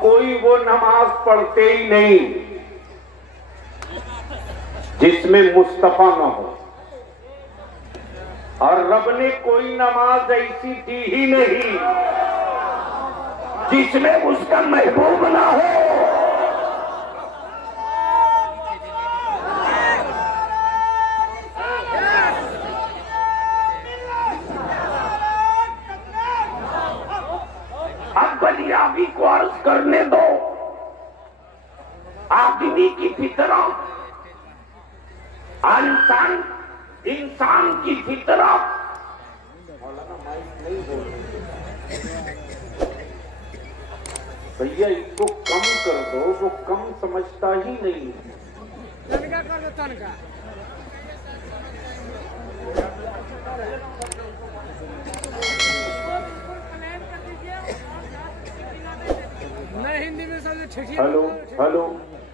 कोई वो नमाज पढ़ते ही नहीं जिसमें मुस्तफा न हो, और रब ने कोई नमाज ऐसी दी ही नहीं जिसमें उसका महबूब ना हो। अब बलियाबी को अर्ज करने दो। आदमी की फितरत, इंसान की फितरत। भैया इसको कम कर दो, वो कम समझता ही नहीं। तनका कर दो, तनका। नहीं, हिंदी में सब ठेठिया। हेलो हेलो,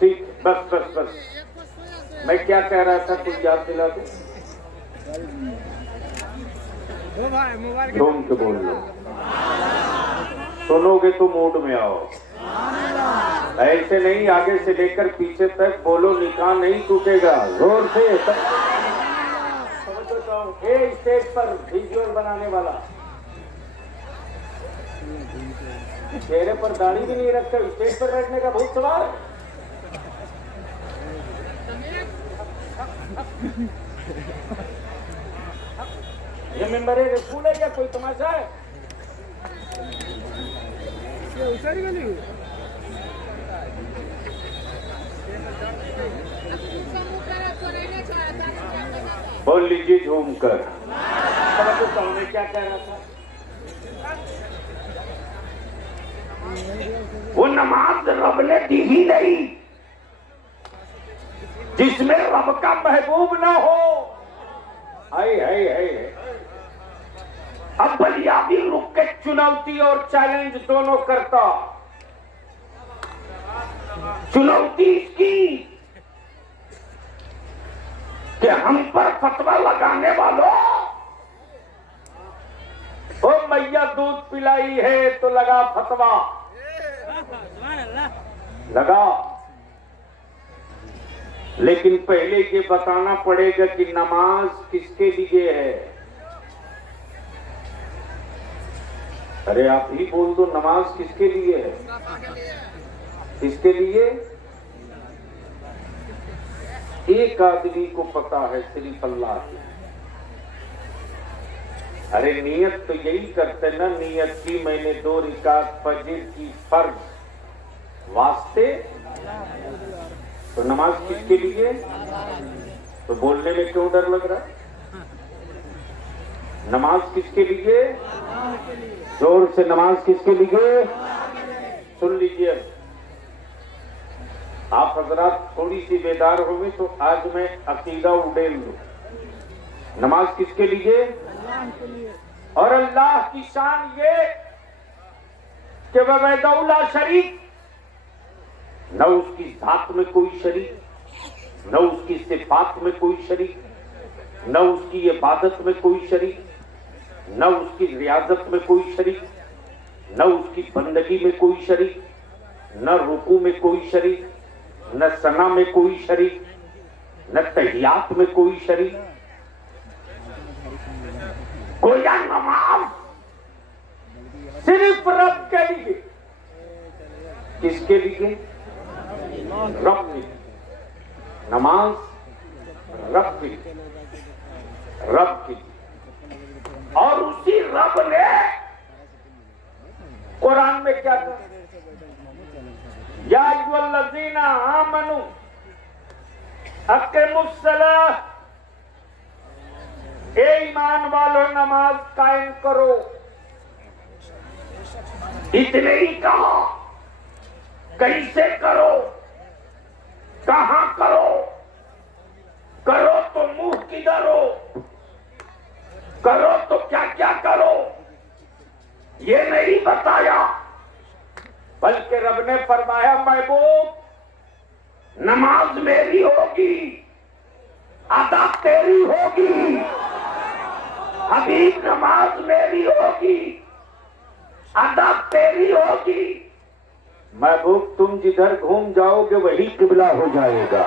ठीक, बस बस बस। मैं क्या कह रहा था, कुछ याद दिला दो। भाई मोबाइल घूम के बोल लो, सुनोगे तो मूड में आओ। ऐसे नहीं, आगे से लेकर पीछे तक बोलो, निकाह नहीं टूटेगा। जोर से स्टेज पर विजुअल बनाने वाला चेहरे पर दाढ़ी भी नहीं रखता, स्टेज पर बैठने का बहुत सवाल। ये मेंबर है, स्कूल है या कोई तमाशा है? उसारी वाली बोल लीजिए झूम कर। मैं क्या कह रहा था? वो नमाज रब ने दी ही नहीं जिसमें रब का महबूब ना हो। हाय हाय हाय। अब बलियाबी रुक के चुनौती और चैलेंज दोनों करता। चुनौती इसकी कि हम पर फतवा लगाने वालों, ओ मैया दूध पिलाई है तो लगा फतवा, लगा। लेकिन पहले ये बताना पड़ेगा कि नमाज किसके लिए है। अरे आप ही बोल दो, नमाज किसके लिए है? किसके लिए? एक आदमी को पता है, सिर्फ अल्लाह की। अरे नियत तो यही करते ना, नियत की मैंने 2 रिकात फजर की फर्ज वास्ते। तो नमाज किसके लिए? तो बोलने में क्यों डर लग रहा है? नमाज किसके लिए? जोर से, नमाज किसके लिए? सुन लीजिए, आप हजरात थोड़ी सी बेदार होंगे तो आज मैं अकीदा उड़ेल लूं। नमाज किसके लिए? और अल्लाह की शान ये कि वहदहुल्ला शरीक, न उसकी जात में कोई शरीक, न उसकी सिफात में कोई शरीक, न उसकी इबादत में कोई शरीक, न उसकी रियाजत में कोई शरीक, न उसकी बंदगी में कोई शरीक, न रुकू में कोई शरीक, न सना में कोई शरीक, न तहियात में कोई शरीक। गोया नमाज सिर्फ रब के लिए। किसके लिए? रब के लिए। नमाज रब के लिए, रब के लिए। और उसी रब ने कुरान में क्या कहा? या अय्युहल्लज़ीना आमनू अक़ीमुस्सलाह, ए ईमान वालों नमाज कायम करो। इतने ही कहा, कैसे करो, कहां करो, करो तो मुंह किधर हो, करो तो क्या क्या करो, ये नहीं बताया। बल्कि रब ने फरमाया, महबूब नमाज मेरी होगी, अदा तेरी होगी। हबीब नमाज मेरी होगी, अदा तेरी होगी। महबूब तुम जिधर घूम जाओगे वही किबला हो जाएगा।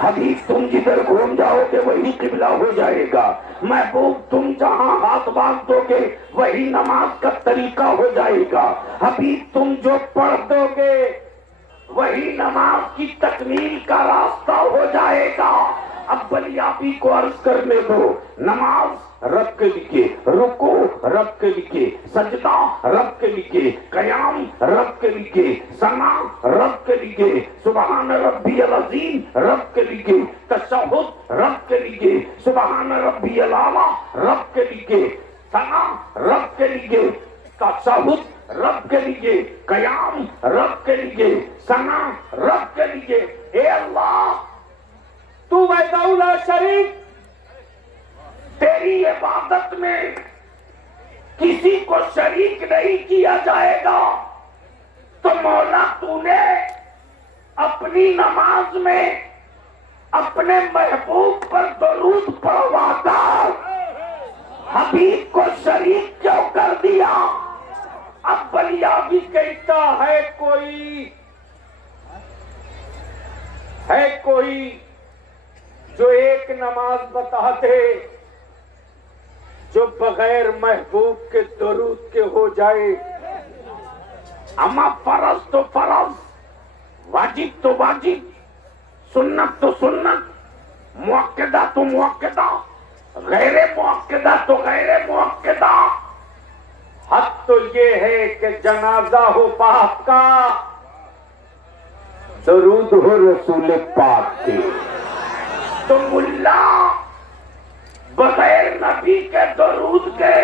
हबीब तुम जिधर घूम जाओगे वही किबला हो जाएगा। महबूब तुम जहां हाथ बांध दोगे वही नमाज का तरीका हो जाएगा। हबीब तुम जो पढ़ दोगे वही नमाज की तकमील का रास्ता हो जाएगा। अब बलियाबी को अर्ज करने दो। नमाज रब के लिए, रुको रब के लिए, सजदा रब के लिए, कयाम रब के लिए, सना रब के लिए, सुबहान रब्बियल अज़ीम रब के लिए, तशहुद रब के लिए, सुबहान रब्बियल आला रब के लिए, सना रब के लिए, तशहुद रब के लिए, कयाम रब के लिए, सना रब के लिए। ए अल्लाह तू वहदहुल्ला शरीक, तेरी इबादत में किसी को शरीक नहीं किया जाएगा। तो मौला तूने अपनी नमाज में अपने महबूब पर दरूद पढ़वाकर हबीब को शरीक क्यों कर दिया? अब बलियाबी कहता है कोई जो एक नमाज बता दे जो बगैर महबूब के दरूद के हो जाए। अमा फरज तो फरज, वाजिब तो वाजिब, सुन्नत तो सुन्नत, मुअक्कदा तो मुअक्कदा, गैरे मुअक्कदा तो गैरे मुअक्कदा। हद तो ये है कि जनाजा हो पाक का, दरूद हो रसूल पाक के। तो मुल्ला बगैर नबी के दरूद के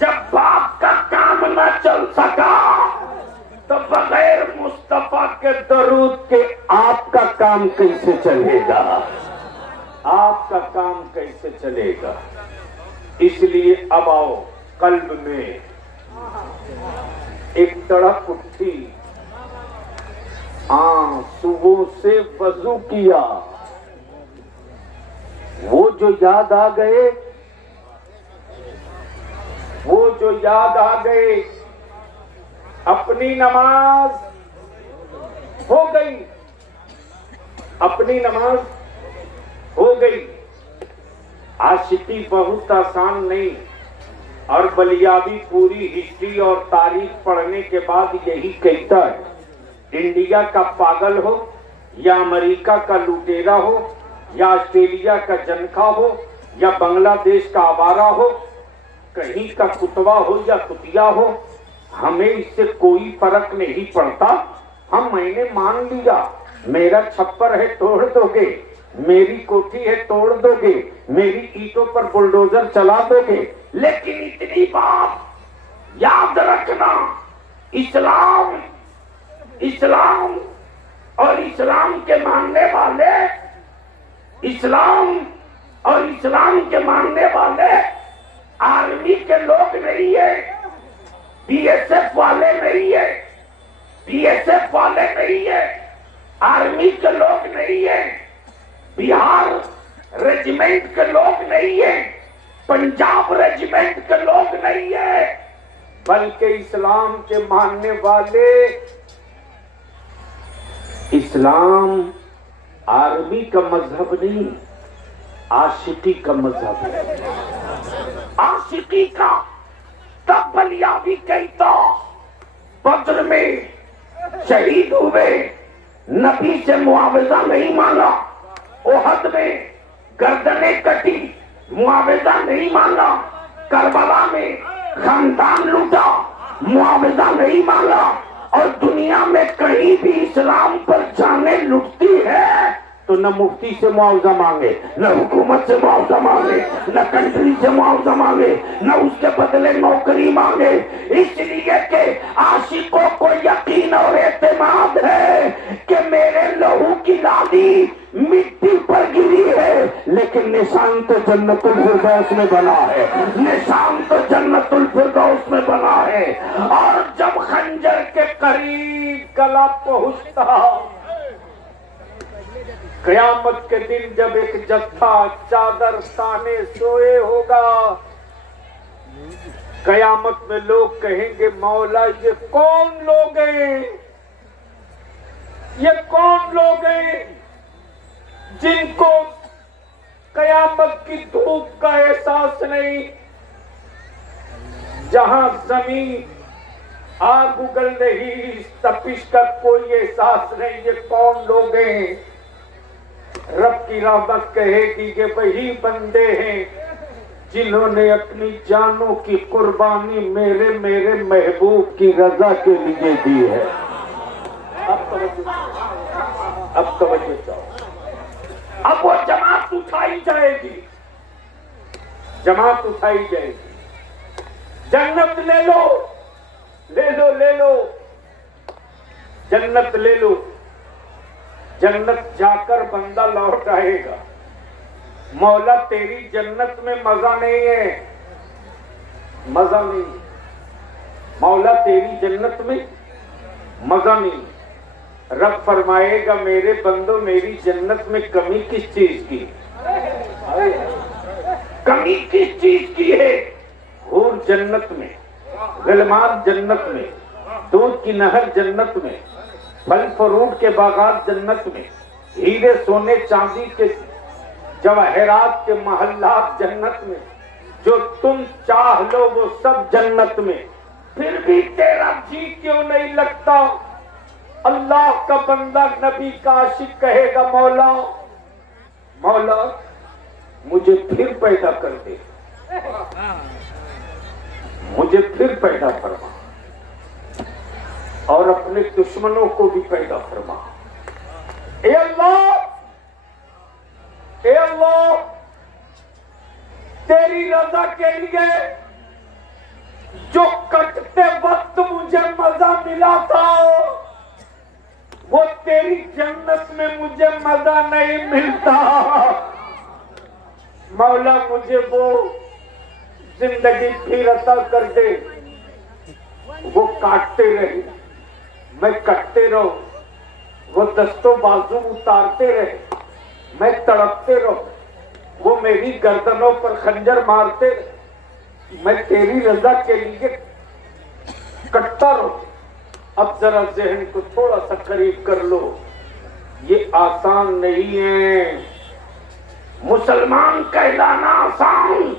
जब बाप का काम न चल सका तो बगैर मुस्तफा के दरूद के आपका काम कैसे चलेगा? आपका काम कैसे चलेगा? इसलिए अब आओ, कल्ब में एक तड़प उठी, सुबह से वजू किया, वो जो याद आ गए, अपनी नमाज हो गई, अपनी नमाज हो गई। आशिकी बहुत आसान नहीं, और बलियाबी पूरी हिस्ट्री और तारीख पढ़ने के बाद यही कहता है, इंडिया का पागल हो या अमेरिका का लुटेरा हो या ऑस्ट्रेलिया का जनखा हो या बांग्लादेश का आवारा हो, कहीं का कुतवा हो या कुतिया हो, हमें इससे कोई फर्क नहीं पड़ता। मैंने मान लिया, मेरा छप्पर है तोड़ दोगे, मेरी कोठी है तोड़ दोगे, मेरी ईंटों पर बुलडोजर चला दोगे, लेकिन इतनी बात याद रखना, इस्लाम और इस्लाम के मानने वाले, इस्लाम और इस्लाम के मानने वाले आर्मी के लोग नहीं है, बीएसएफ वाले नहीं है, बीएसएफ वाले नहीं है, आर्मी के लोग नहीं है, बिहार रेजिमेंट के लोग नहीं है, पंजाब रेजिमेंट के लोग नहीं है, बल्कि इस्लाम के मानने वाले, इस्लाम आर्मी का मजहब नहीं, आशिकी का मजहब है। आशिकी का तब बलियाबी कहता, बद्र में शहीद हुए, नबी से मुआवजा नहीं मांगा, ओहद में गर्दनें कटी, मुआवजा नहीं मांगा, करबला में खानदान लूटा, मुआवजा नहीं मांगा, और दुनिया में कहीं भी इस्लाम पर जाने लुटती है तो न मुफ्ती से मुआवजा मांगे, न हुकूमत से मुआवजा मांगे, न कंट्री से मुआवजा मांगे, न उसके बदले नौकरी मांगे, इसलिए कि आशिकों को यकीन और एतमाद है कि मेरे लहू की लाली मिट्टी पर गिरी है, लेकिन निशान तो जन्नतुल फिरदौस में बना है, निशान तो जन्नतुल फिरदौस में बना है। और जब खंजर के करीब गला पहुंचता, कयामत के दिन जब एक जत्था चादर ताने सोए होगा, कयामत में लोग कहेंगे, मौला ये कौन लोग हैं ये कौन लोग हैं जिनको कयामत की धूप का एहसास नहीं, जहां जमीन आग उगल रही, इस तपिश का कोई एहसास नहीं। ये कौन लोग हैं? रब की रहमत कहेगी ये वही बंदे हैं जिन्होंने अपनी जानों की कुर्बानी मेरे महबूब की रजा के लिए दी है। अब तवज्जो चाहो। अब वो जमात उठाई जाएगी, जमात उठाई जाएगी। जन्नत ले लो, ले लो, ले लो, जन्नत ले लो। जन्नत जाकर बंदा लौट आएगा। मौला तेरी जन्नत में मजा नहीं है, मजा नहीं। मौला तेरी जन्नत में मजा नहीं। रब फरमाएगा मेरे बंदो मेरी जन्नत में कमी किस चीज की? कमी किस चीज की है? हूर जन्नत में, गिलमान जन्नत में, दूध की नहर जन्नत में, फल फ्रूट के बागात जन्नत में, हीरे सोने चांदी के जवाहरात के महल्लात जन्नत में, जो तुम चाह लो वो सब जन्नत में। फिर भी तेरा जी क्यों नहीं लगता? अल्लाह का बंदा नबी का आशिक कहेगा मौला मौला मुझे फिर पैदा कर दे, मुझे फिर पैदा फरमा और अपने दुश्मनों को भी पैदा फरमा। ए अल्लाह, ए अल्लाह, तेरी रजा के लिए जो कटते वक्त मुझे मजा मिला था वो तेरी जन्नत में मुझे मजा नहीं मिलता। मौला मुझे वो जिंदगी फिर अता कर दे, वो काटते रहे मैं कटते रहूं, वो दस्तों बाजू उतारते रहे मैं तड़पते रहूं, वो मेरी गर्दनों पर खंजर मारते रहे मैं तेरी रजा के लिए कटता रहूं। अब जरा जहन को थोड़ा सा करीब कर लो, ये आसान नहीं है। मुसलमान कहलाना आसान,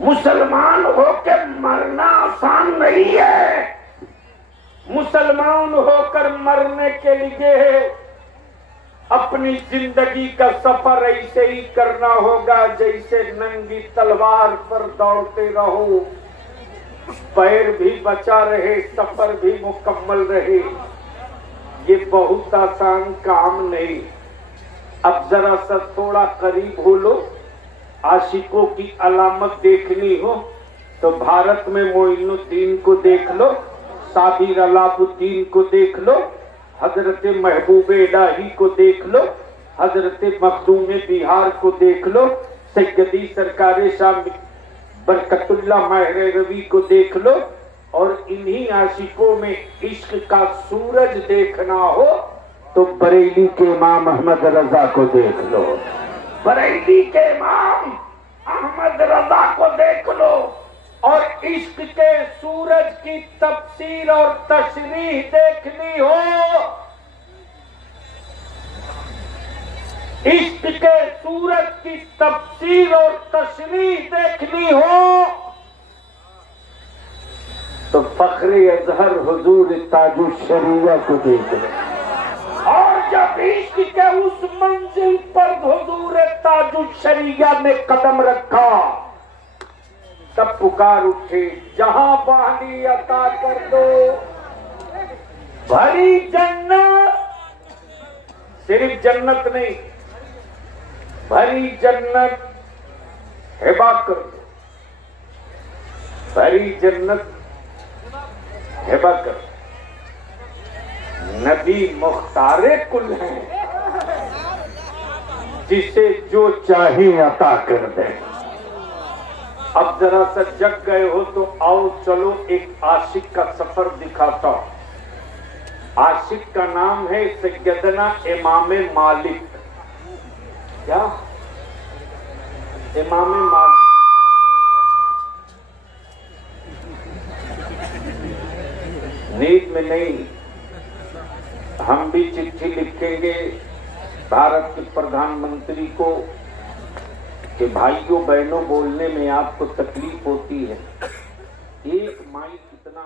मुसलमान होकर मरना आसान नहीं है। मुसलमान होकर मरने के लिए अपनी जिंदगी का सफर ऐसे ही करना होगा जैसे नंगी तलवार पर दौड़ते रहो, पैर भी बचा रहे, सफर भी मुकम्मल रहे। ये बहुत आसान काम नहीं। अब जरा सा थोड़ा करीब हो लो, आशिकों की अलामत देखनी हो तो भारत में मोइनुद्दीन को देख लो, साबिर अलाउद्दीन को देख लो, हजरत महबूब इलाही को देख लो, हजरत मखदूम बिहार को देख लो, सैयदी सरकार शाह बरकतुल्ला माहिर रवि को देख लो, और इन्हीं आशिकों में इश्क का सूरज देखना हो तो बरेली के इमाम अहमद रजा को देख लो, बरेली के इमाम अहमद रजा को देख लो। और इश्क के सूरज की तफसीर और तशरीह देखनी हो, इश्क के सूरज की तफसीर और तशरीह देखनी हो तो फख्रे अजहर हुजूर ताजुल शरीया को देख लो। और जब इश्क के उस मंजिल पर हुजूर ताजुल शरीया ने कदम रखा तब पुकार उठे, जहां बहाली अता कर दो, भरी जन्नत, सिर्फ जन्नत नहीं भरी जन्नत हिबा कर दो, भरी जन्नत हिबा कर दो। नबी मुख्तारे कुल हैं, जिसे जो चाहे अता कर दे। अब जरा सा जग गए हो तो आओ चलो एक आशिक का सफर दिखाता हूं। आशिक का नाम है सैयदना इमाम मालिक। क्या? इमाम मालिक। नींद में नहीं, हम भी चिट्ठी लिखेंगे भारत के प्रधानमंत्री को कि भाइयों बहनों बोलने में आपको तकलीफ होती है। एक माइक इतना